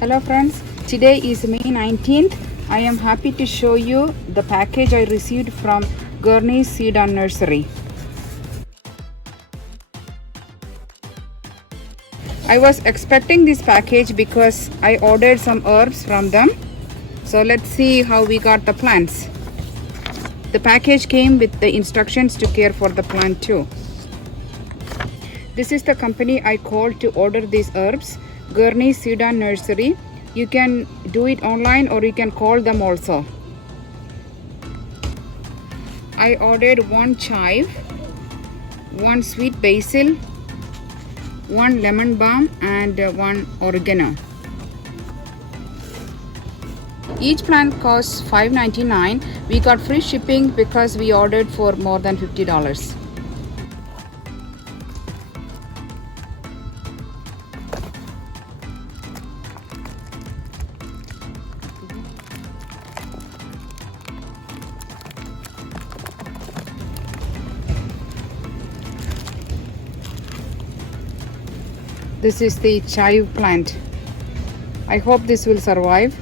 Hello friends, today is May 19th. I am happy to show you the package I received from Gurneys Seed and Nursery. I was expecting this package because I ordered some herbs from them. So let's see how we got the plants. The package came with the instructions to care for the plant too. This is the company I called to order these herbs, Gurneys Seed and Nursery. You can do it online or you can call them also. I ordered one chive, one sweet basil, one lemon balm and one oregano. Each plant costs $5.99. We got free shipping because we ordered for more than $50. This is the chive plant. I hope this will survive.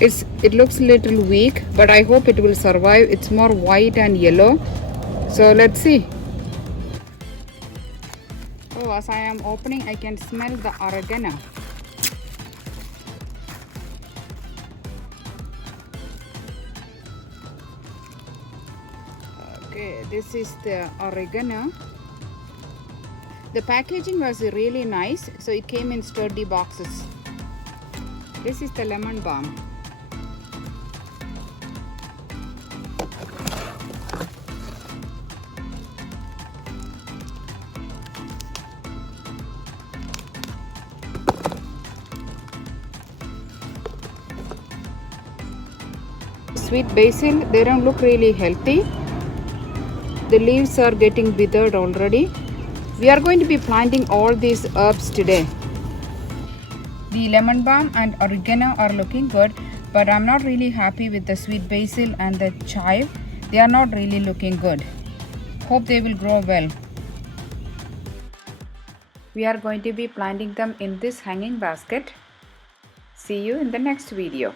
It looks a little weak, but I hope it will survive. It's more white and yellow. So let's see. Oh, as I am opening, I can smell the oregano. Okay, this is the oregano. The packaging was really nice, so it came in sturdy boxes. This is the lemon balm. Sweet basil, they don't look really healthy. The leaves are getting withered already. We are going to be planting all these herbs today. The lemon balm and oregano are looking good, but I'm not really happy with the sweet basil and the chive. They are not really looking good. Hope they will grow well. We are going to be planting them in this hanging basket. See you in the next video.